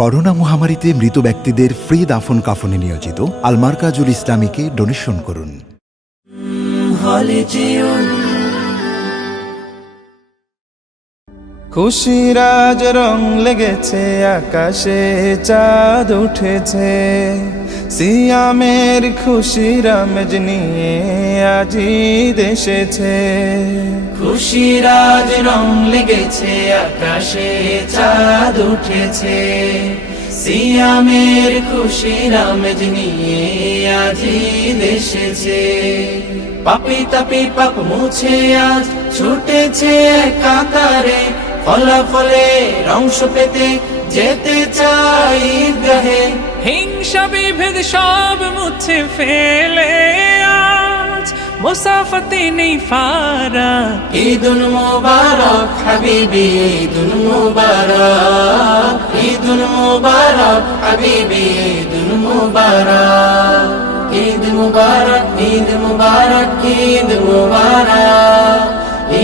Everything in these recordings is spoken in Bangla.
করোনা মহামারীতে মৃত ব্যক্তিদের ফ্রি দাফন কাফনে নিয়োজিত আল মারকাজুল ইসলামীকে ডোনেশন করুন। খুশির আজ রং লেগেছে, আকাশে চাঁদ উঠেছে, সিয়ামের খুশির আমেজ নিয়ে আজি দেশেছে। খুশির আজ রং লেগেছে, আকাশে চাঁদ উঠেছে, সিয়ামের খুশির আমেজ নিয়ে আজি দেশেছে। পাপি তাপি পাপ মুছে আজ ছুটেছে কাতারে, ফলাফলে অংশ পেতে যেতে চাই ঈদগাহে। হিংসা বিভেদ সব মুছে ফেলে আজ মুসাফাতে নেই ফারাক। ঈদুল মুবারক হাবিবি, ঈদুল মুবারক, ঈদুল মুবারক হাবিবি, ঈদুল মুবারক, ঈদ মুবারক, ঈদ মুবারক, ঈদ মুবারক,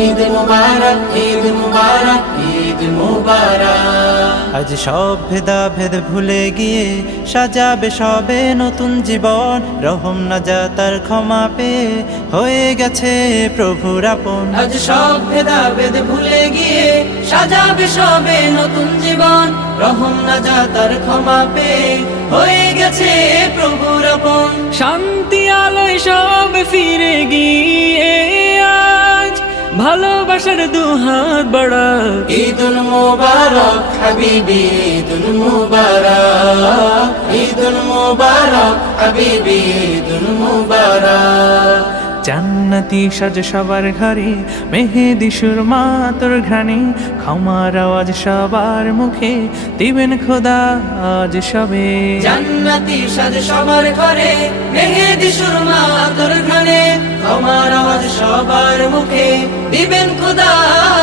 ঈদ মুবারক, ঈদ মুবারক, ঈদ মুবারক। আজ সব ভেদাভেদ ভুলে গিয়ে সাজাবে সবে নতুন জীবন, রহম নাজাতার ক্ষমা পেয়ে হয়ে গেছে প্রভুর আপন। আজ সব ভেদাভেদ ভুলে গিয়ে সাজাবে সবে নতুন জীবন, রহম নাজাতার ক্ষমা পেয়ে হয়ে গেছে প্রভুর আপন। শান্তি আলোয় সব ফিরে গিয়ে আজ ভালোবাসার দুহাত বাড়াক। ঈদুল মুবারক হাবিবি, ঈদুল মুবারক, ঈদুল মুবারক হাবিবি, ঈদুল মুবারক। জান্নাতি সাজ সবার ঘরে, মেহেদি সুরমা তোর ঘ্রাণে, ক্ষমার আওয়াজ সবার মুখে দিবেন খোদা আজ সবে। জান্নাতি সাজ সবার ঘরে, মেহেদি সুরমা তোর ঘ্রাণে, ক্ষমার আওয়াজ সবার মুখে দিবেন খোদা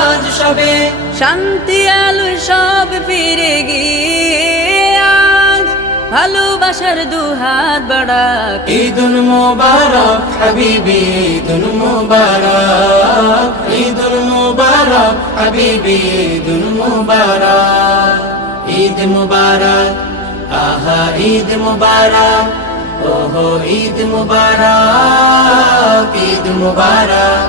আজ সবে। শান্তি আলো সব ফিরে গিয়ে আজ ভালোবাসার দুহাত বাড়াক। ঈদুল মুবারক হাবিবি, ঈদুল মুবারক, ঈদুল মুবারক হাবিবি, ঈদুল মুবারক, ঈদ মুবারক, আহা ঈদ মুবারক, ওহো ঈদ মুবারক, ঈদ মুবারক।